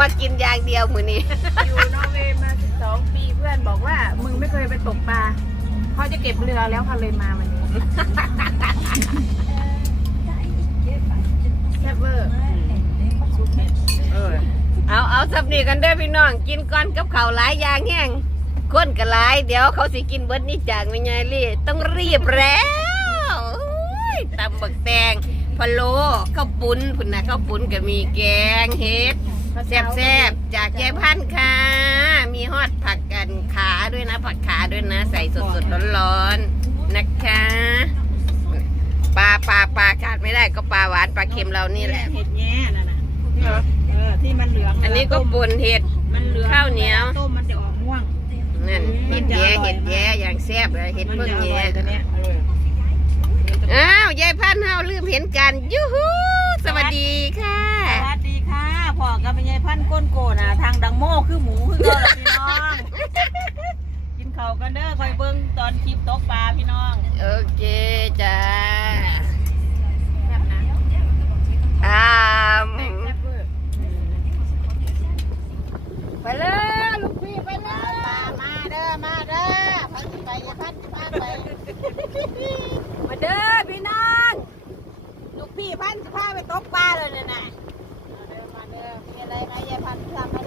มากินอย่างเดียวมื้อนี้ อยู่นอร์เวย์มา 12 ปีเพื่อนบอกว่า มึงไม่เคยไปตกปลาเขาจะเก็บเรือแล้วเขาเลยมาวันนี้แซ่บเวอร์เออเอาเอาสับนี่กันเด้อพี่น้อง กินก่อนกับข้าวหลายอย่างแห้งคนก็หลาย เดี๋ยวเขาสิกินเบิดนี่จากไม่ไงลี่ต้องรีบแล้วโอ้ยตำบักแตงพะโล้ข้าวปุ้นพุ่นนะข้าวปุ้นก็มีแกงเห็ด แซ่บๆจากยายพันธุ์ค่ะ มีฮอดผักกันขาด้วยนะ ผักขาด้วยนะ ใส่สดๆร้อนๆนะคะปลาปลาปลาขาดไม่ได้ก็ปลาหวานปลาเค็มเรานี่แหละ เห็ดแง่น่ะนะเออที่มันเหลืองอันนี้ก็ป่นเห็ด มันเหลืองข้าวเหนียว ต้มมันจะออกม่วงนั่นเห็ดแย่เห็ดแย่อย่างแซ่บเลยเห็ดมันเพิ่งจะอแย่ร่อยตัวเนี้ยเอออ้าวยายพันธุ์เฮาลืมเห็นกันยูฮูสวัสดีค่ะสวัสดีค่ะ พ่อกับแม่ยายพันธุ์ก้นโกน่ะทางดังโม่คือหมูคือเก็พี่น้อง กินข้าวกันเด้อคอยเบิ่งตอนคลิปตกปลาพี่น้องโอเคจ้าแซ่บนะอ้ามแซ่บเวอร์ไปเลยลูกพี่ไปเลยมามาเด้อมาเด้อไปไปอย่าพันพาไปมาเด้อพี่น้อง ลูกพี่พันจะพาไปตกปลาเลยเนี่ยนะ อะไรนะยายพันธุ์ทำให้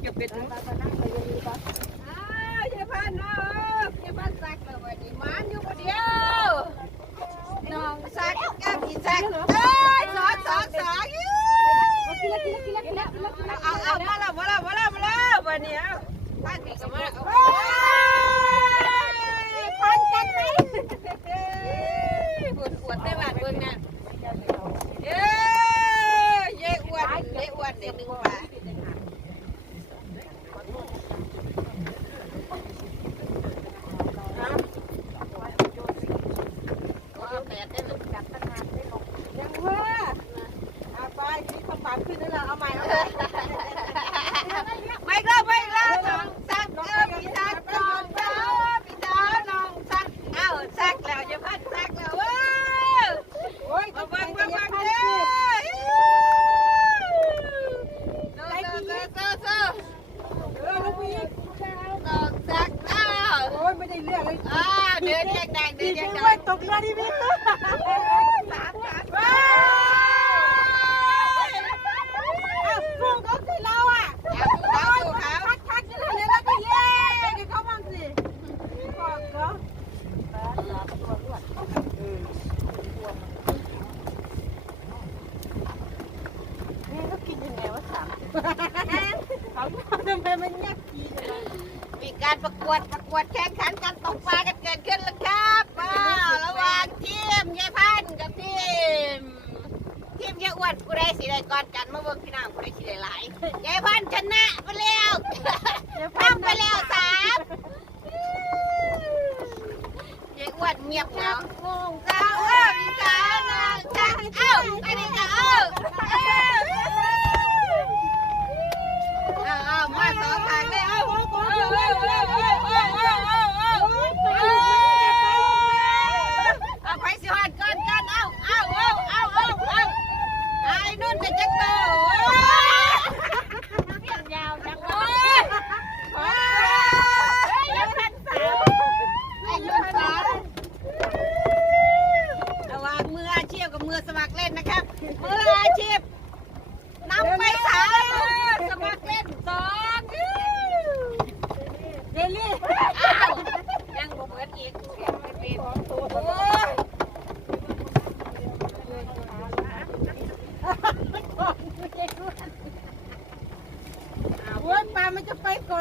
เก็บเป็ดนะอ้าวเจ้าพันเนาะเจ้าพันซักเลยวันนี้มันอยู่คนเดียวน้องซักแก้มกินซักเอ้ยสองสองสองเอาเอามาแล้วมาแล้วมาแล้วมาแล้ววันนี้เอาพันกินกันมา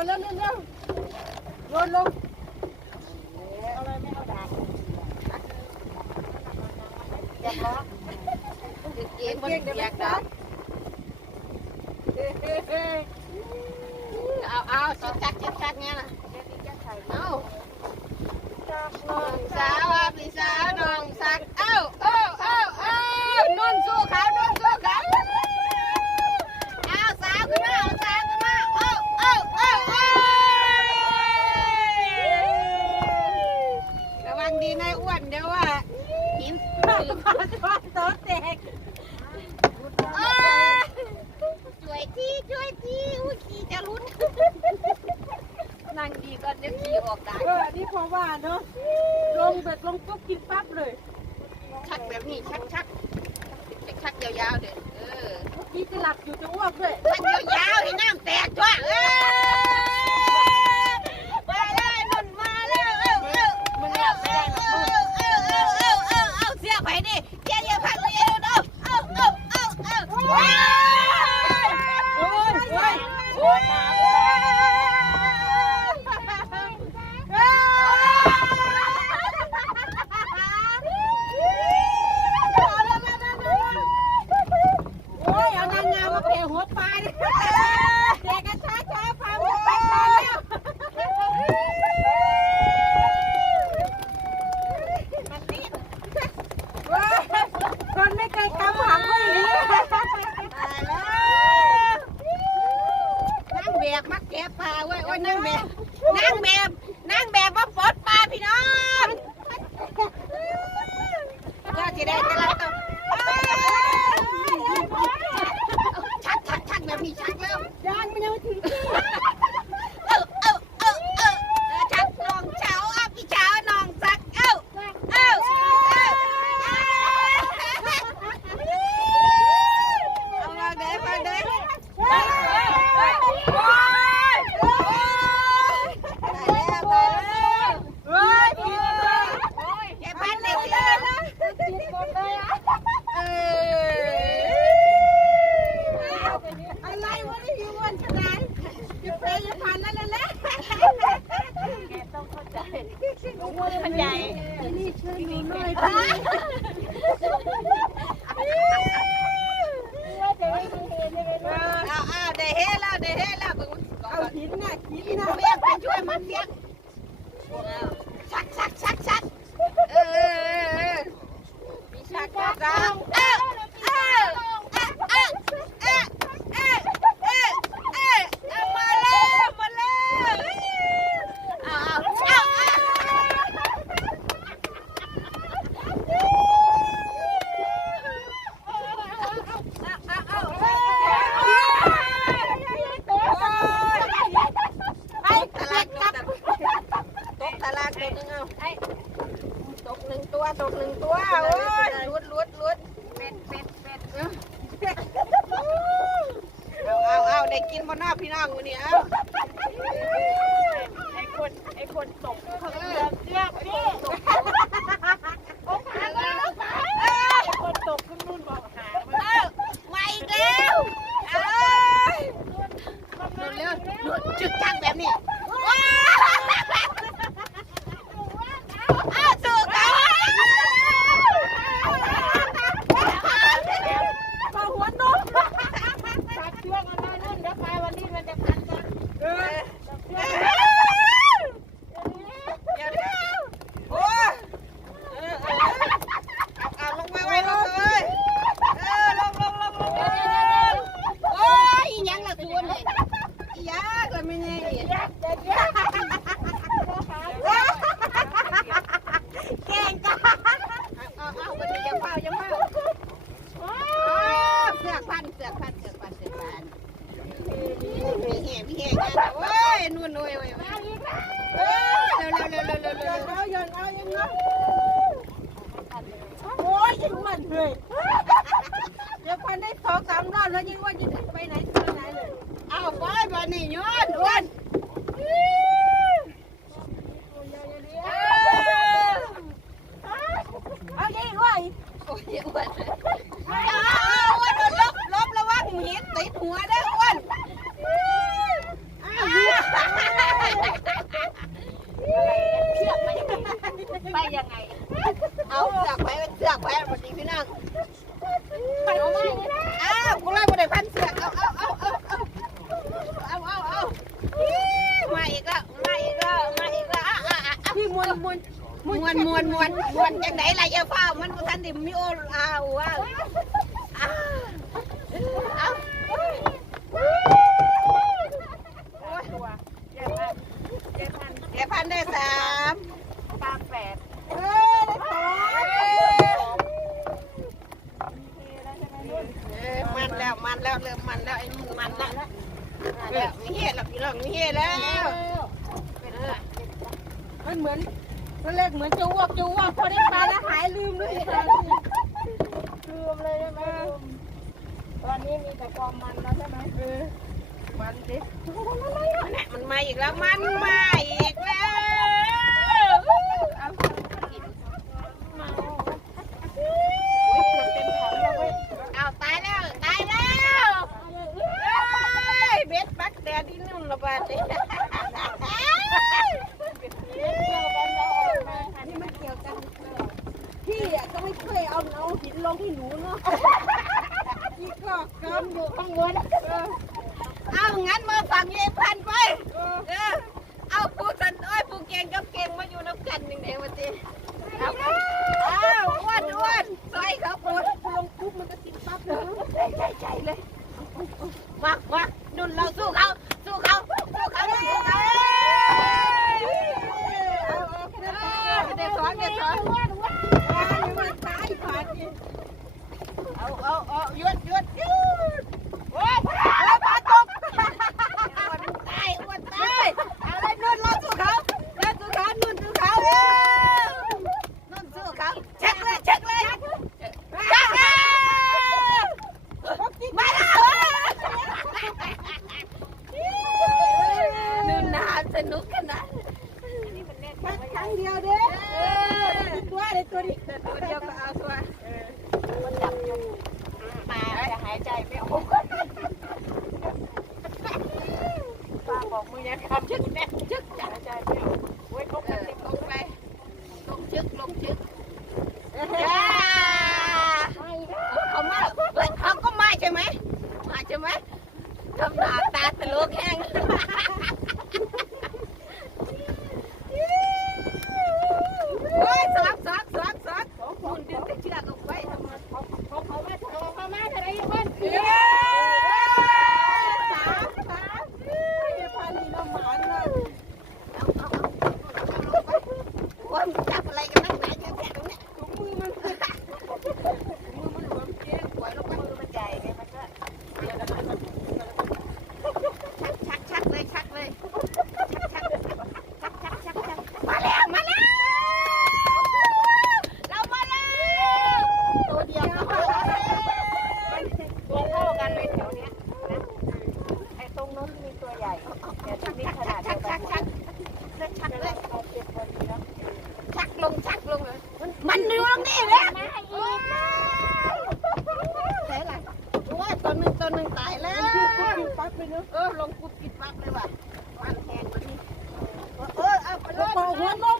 Wala na lang. Rolong. เดี๋ยวขี่ออกได้เออนี่เพราะว่าเนาะลงแบบลงปุ๊บกินปั๊บเลยชักแบบนี้ชักชักชักชักยาวๆเด้อเออเมื่อกี้จะหลับอยู่จะอ้วกด้วยชักยาวๆให้น้ำแตกจ้ะเออ นฉะนั้นอย่าเพลย์อย่าพันนั่นแหละต้องเข้าใจมือมันใหญ่นี่ช่วยหนูหน่อย หนึ่งตัวตกหนึ่งตัวเอ้ยลุดลุดลุดเป็ดเป็ดเป็ดเอาเอาเอาได้กินบนหน้าพี่น้องวันนี้เอ้าไอ้คนไอ้คนตกเรือกเลือกนี่ เอาเสือกไว้เสือกไว้วันนี้พี่นางไปนเอาไม่อ้าวกูไล่กูได้พันเสือกเอาเอาเอาเอาเอาเอาเอามาอีกแล้วมาอีกแล้วมาอีกแล้วอะอะพี่มวนมวนมวนมวนมวนมวนจังไหนล่ะยาฟ้ามันบ่ทันดิมีโอ้อ้าวว้าว ดิมันไหมอีกแล้วมันไหม ಇವತ್ತು ಇವತ್ತು ทำหน้าตาตลกแห้ง งชักลงเลย มันเรือลงนี่แล้วแต่ลตอนหนึ่งตอนหนึ่งตายแล้วปั๊บเนอะเออลงกุดกิดปักเลยว่ะมันแทงมันนี่เออเอาไปเลยหัวลบ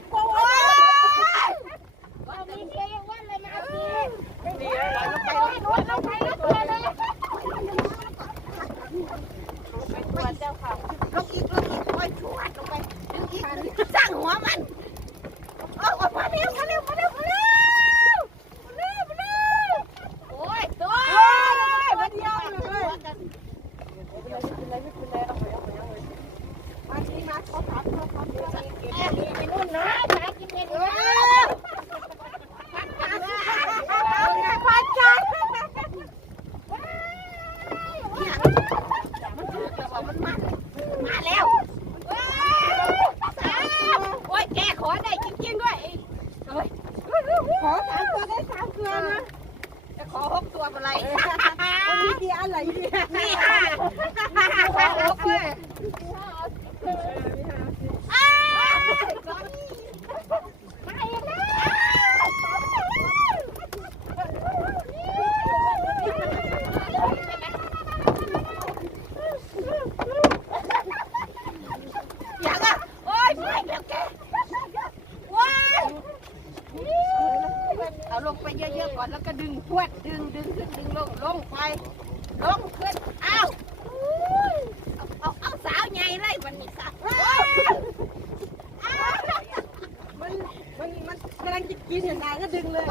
มันมันกำลังจะกินอย่างไรก็ดึงเลย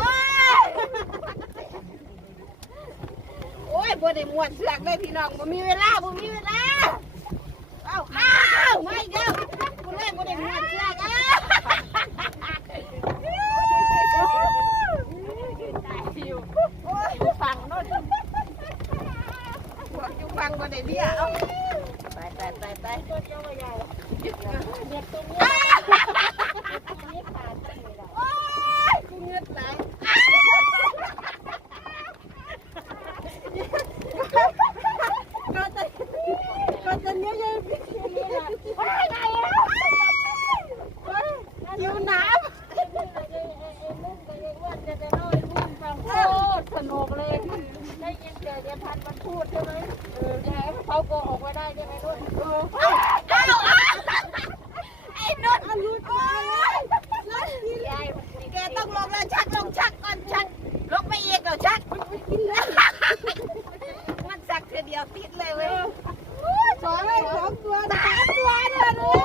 โอ้ยบ่ได้ม้วนเสือกเลยพี่น้องบ่มีเวลาบ่มีเวลา เอาอ้าวไม่เด้อบ่เลยบ่ได้มวนเสือกอ้าวฟังโน่นพวกอยู่ฟังบ่ได้เบี้ยเอาไปไปไปไปตัวเจ้าใหญ่เด็กตรงนี้โอ้ยกูเงือดไหลก็จะก็จะเนี้ยยังหิวน้ำโอ้สนุกเลย ได้ยินเสียงเดี๋ยวพันมันพูดใช่ไหมเออใช่ เขาโกออกมาได้ใช่ไหมนุ่นเอออ้าวอ้าวไอ้นุ่นอ้าวนุ่นมาเลยแล้วแกต้องลงแล้วชักลงชักก่อนชักลงไปอีกเดี๋ยวชักมันชักเธอเดียวติดเลยเว้ยสองเลยสองตัวสามตัวเนี่ยลูก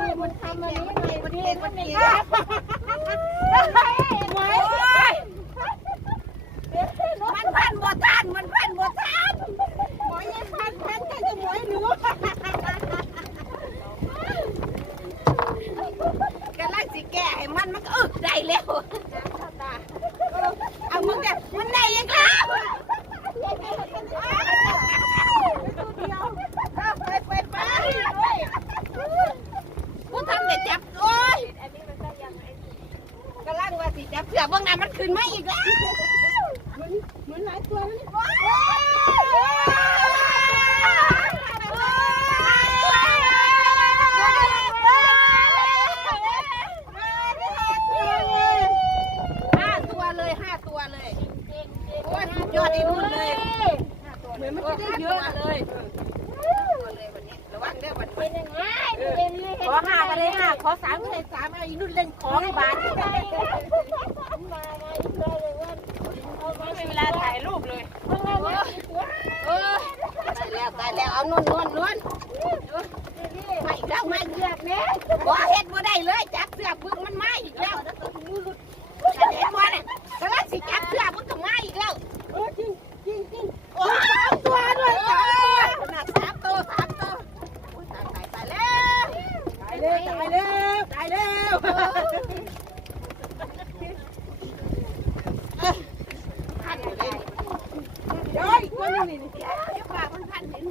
นี่มันทำอันนี้ไงมันเก่งมันเก่งไหว มันพันบ่ทันมันพันบ่ทันหมอยยังพันพันก็จะหมอยหนูกำลังสิแก้ให้มันมันก็เออได้แล้วเอามึงเนี่ยมันได้ยังครับไปไปไปกูทำแต่ จับโอ้ยกำลังว่าสิจับเสือบางน้ำมันขึ้นมาอีกแล้วเหมือนเหมือนหลายตัวเลยว้ห้าตัวเลยห้าตัวเลยโอ้ยสุดยอดไอ้นุ่นเลยเหมือนมันจะได้เยอะเลยตัวเลยวันนี้ระวังเด้อวันนี้ ขอห้ากันเลยห้าขอสามเลยสามไอ้นุ่นเล่นของบาทไม่มีเวลาถ่ายรูปเลยเออตายแล้วตายแล้วเอานุ่นนุ่นนุ่นไม่แล้วไม่เลือกแม่บ่เฮ็ดบ่ได้เลยจับเสือบึ้งมันมาอีกแล้วเห็นบ่เนี่ยกำลังสิจับเสือบึ้งก็มาอีกแล้วจริงจริงจริงโอ้สามตัวด้วยสามตัวขนาดสามตัวสามตัวตายตายตายแล้วตายแล้วตายแล้วตายแล้วพันเลยเฮ้ยคนนี้นี่เดี๋ยวปากมันพันเลย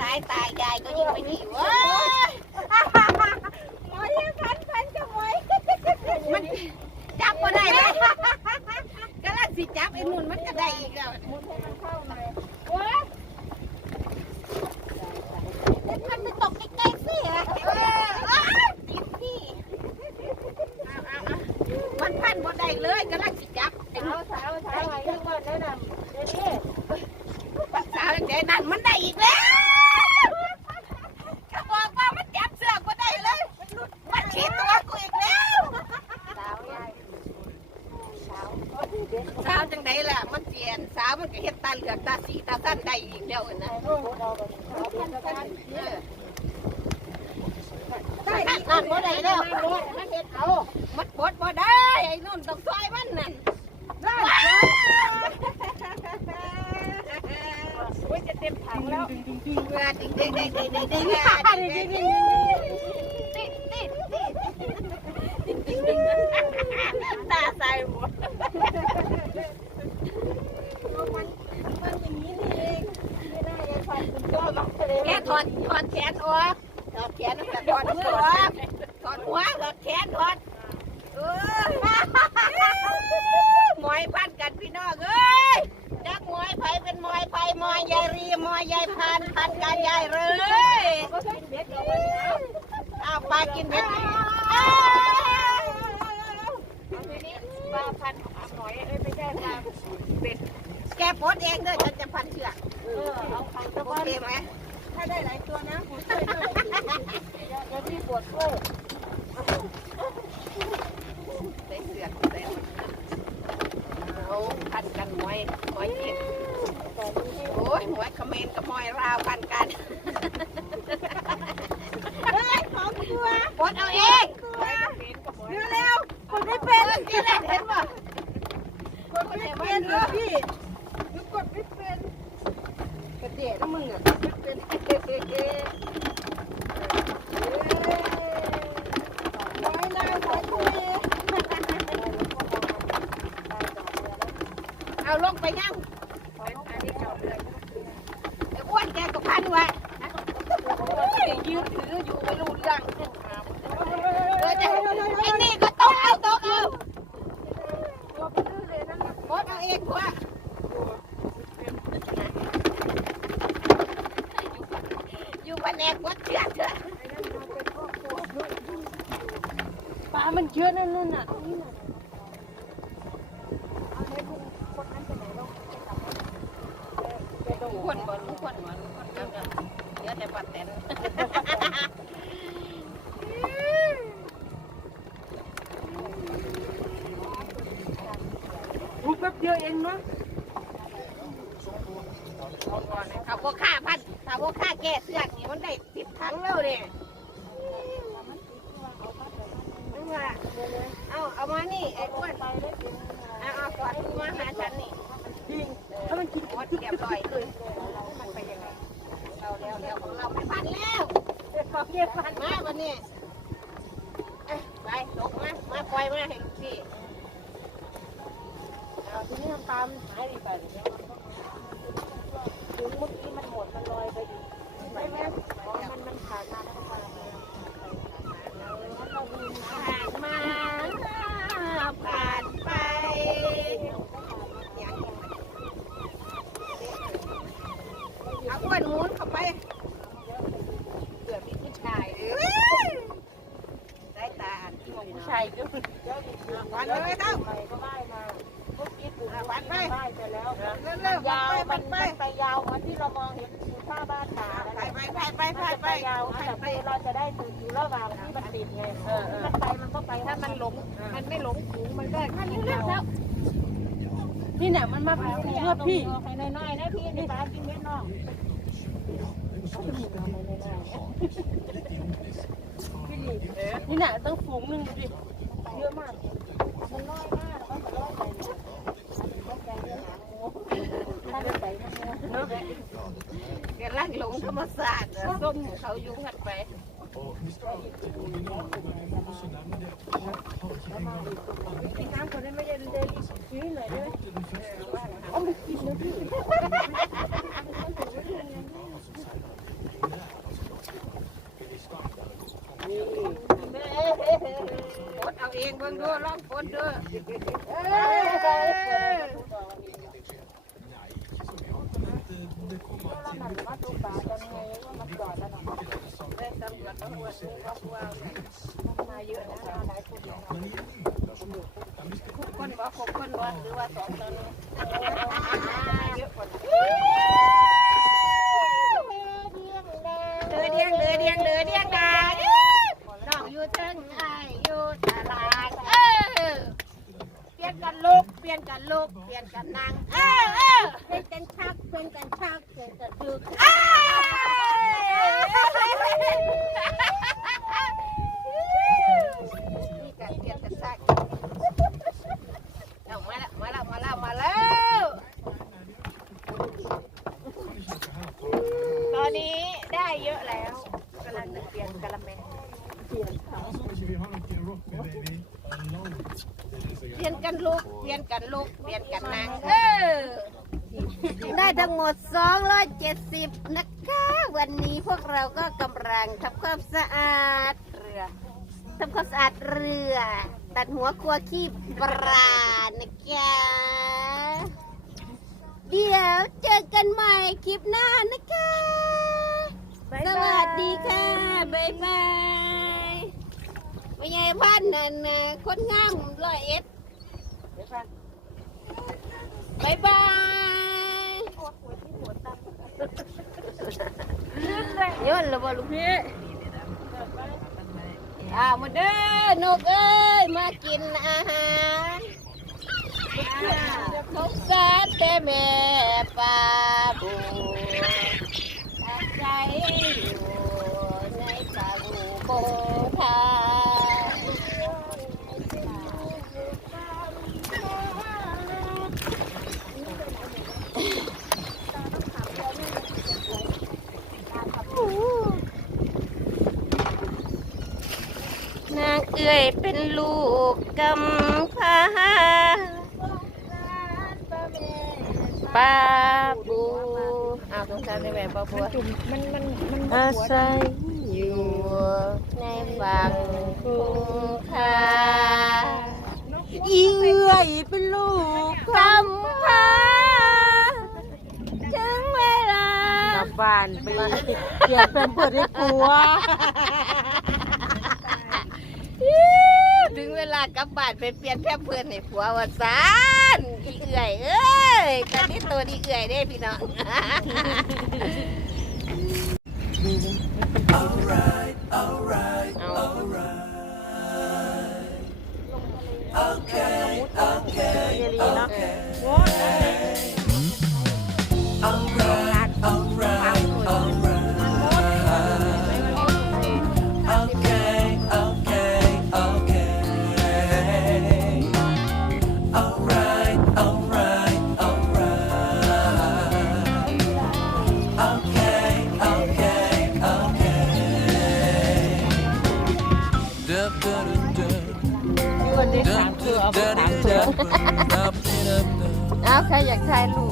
ตายตายยายก็ยิงไปนี่เว้ยโอ้ยพันพันจะโวยมันจับมาได้เลยกำลังสิจับไอ้นุ่นมันก็ได้อีกแล้วมุนให้มันเข้าหน่อยโอ้ยมันไปตกใกล้ๆสิเออติดที่มันพันบ่ได้เลยกำลังสิจับไอ้นุ่นสาวสาวไอ้ที่ว่าแนะนำเดี๋ยวนี้ภาษาใจนั่นมันได้อีกแล้วก็บอกว่ามันจับเสือกก็ได้เลย มันฉีดตัวกูอีกแล้วสาวจังไดล่ะ มันเปลี่ยนสาวมันก็เฮ็ดตาเหลือกตาสีตาสั้นได้อีกแล้วนะได้นั่นบ่ได้แล้วมันเฮ็ดเอามันปลดบ่ได้ไอ้นุ่นต้องซอยมันนั่นได้โอ้ยจะเต็มถังแล้วงานจริงๆได้ได้ได้ได้ได้จริงๆติดติดติดตาใส่หัวแค่ถอดถอดแขนออกถอดแขนแล้วก็ถอดมือออกถอดหัวถอดแขนถอดเออหมอยพันกันพี่น้องเอ้ยจักหมอยไผเป็นหมอยไผหมอยยาย รีหมอยายพันพันกันยายเลยเอาปลากินเบ็ดอ้าปลาพันหอยเอ้ยไม่ใช่ปลาเป็ดแกโพสเองเด้อฉันจะพันเชือกเออเอาเขาโอเคไหมถ้าได้หลายตัวนะผมช่วยด้วยเดี๋ยวพี่ปวดด้วยใส่เสือกใส่เอาพันกันหมวยหมวยกิน โอ้ยหมวยเขมรกับหมวยราวพันกันเฮ้ยของตัวกดเอาเองเร็วเร็วคนไม่เป็นนี่แหละเห็นป่ะคนไม่เป็นเลยพี่หนูกดไม่เป็นกระเจี๊ยบมึงอะเป็นน้อยนายน้อยคุยเอาลงไปยังไอ้อ้วนแกกับพันวะยืนถืออยู่ไม่รู้เรื่องเออจะไอ้นี่ก็ต้องเอาต้องเอาโคตรเอาเองวะอยู่แผนกวัดเชือกเถอะ ปลามันเยอะนั่นนู่นน่ะ ลุงคนบ่ลุงคนบ่ลุงคนเดี๋ยวเดี๋ยวเดี๋ยวแต่ปัดแตน ลูกแป๊บเดี ยวเองเนาะถ้าพวกข้าพันถ้าพวกข้าแก้เสื้อกนี่มันได้สิบครั้งแล้วเนี่ยนึกว่าเอาเอามานี่ไอ้อ้วนเอาเอากอดมาหาฉันนี่จริงถ้ามันกินโอ้เรียบร้อยเลยมันไปยังไงเราแล้วแล้วของเราไม่พันแล้วเด็กของเย็บพันมาวันนี้เอ้ยไปตกมามาปล่อยมาให้ลูกพี่เอา ทีนี้มันปลามันหายไปเดี๋ยวถึงเมื่อกี้มันหมดมันลอยไปอีกใช่ไหมอ๋อมันมันขาดมาแล้วก็มาผ่านมาผ่านไปเอาอ้วนหมุนเข้าไปเกิดมีผู้ชายเลยได้ตาอ่านที่มองผู้ชายด้วยวันเลยเต้าไป ก็ได้มาเมื่อกี้ถึงวันไปได้ไปแล้วเร็วๆยาวไปมันไปไปยาวเหมือนที่เรามองเห็นอยู่ข้างบ้านขาไปไปไปไปไปมันจะไปไปยาวแต่คือเราจะได้ถึงอยู่ระหว่างที่มันติดไงมันไปมันก็ไปถ้ามันหลงมันไม่หลงถุงมันก็มันเลือกแล้วนี่เนี่ยมันมาเป็นถุงอะพี่ให้น้อยๆนะพี่นี่ปลากินเม็ดน้องนี่น่ะต้องฝูงหนึ่งดูดิเยอะมาก มันน้อยมากแล้วก็ร้อยใส่ต้องใจเนื้อหางหมูถ้าจะใส่ น้ำหมูแกลังหลงธรรมศาสตร์ส้มเขายุ่งกันไปพี่น้ำคนนี้ไม่ได้เดลิซื้อหน่อยด้วยเอาไปกินนะพี่โคตเอาเองเบิ่งดูลองโคตดูมาตูปลาจะไงว่ามันจอดแล้วเนาะ ได้ตำรวจมาหัวซื้อมาหัวมาเยอะนะหลายคนคนบ่หกคนบ่หรือว่าสองตอนนี้เยอะคนเดือเดียงเดือเดียงเดือเดียงดาน้องอยู่เทิงไอ้อยู่ตลาดเออเปลี่ยนกันลูกเปลี่ยนกันลูกเปลี่ยนกันนางเออเออ เป็นกันชักเป็นกันชักเป็นกันดึก นี่การเปลี่ยนกันซากเอามาแล้วมาแล้วมาแล้วมาแล้วตอนนี้ได้เยอะแล้วกำลังจะเปลี่ยนกะละแมเปลี่ยนกันลูกเปลี่ยนกันลูกเปลี่ยนกันนางเออ ได้ทั้งหมด 270 นะคะ วันนี้พวกเราก็กำลังทำความสะอาดเรือทำความสะอาดเรือ ตัดหัวครัวขี้ปลานะคะเดี๋ยวเจอกันใหม่คลิปหน้านะคะ สวัสดีค่ะบ๊ายบายไม่ใช่พันนั่นน่ะคนงามร้อยเอ็ดบ๊ายบายย้อนแล้ว บ่ลูกพี่อ้าวมาเด้อนกเอ้ยมากินอาหารสงสารแต่แม่ปลาบูอาศัยอยู่ในฝั่งโบราณ นางเอื้อ ยเป็นลูกกำพร้าป้าบูอ้าวสงสารได้ไหมป้าบัวมันมันมันอาศัยอยู่ในฝั่งคุ้งคาอีเอื้อยเป็นลูกกำพร้าถึงเวลากลับบ้านไปเกี่ยวเป็นเปิดให้ผัว ถึงเวลากลับบ้านไปเปลี่ยนแพร่เพื่อนให้ผัวว่าซานอีเอื่อยเอ้ยกันนี้ตัวดีเอื่อยได้พี่น้องเอาใครอยากถ่ายรูป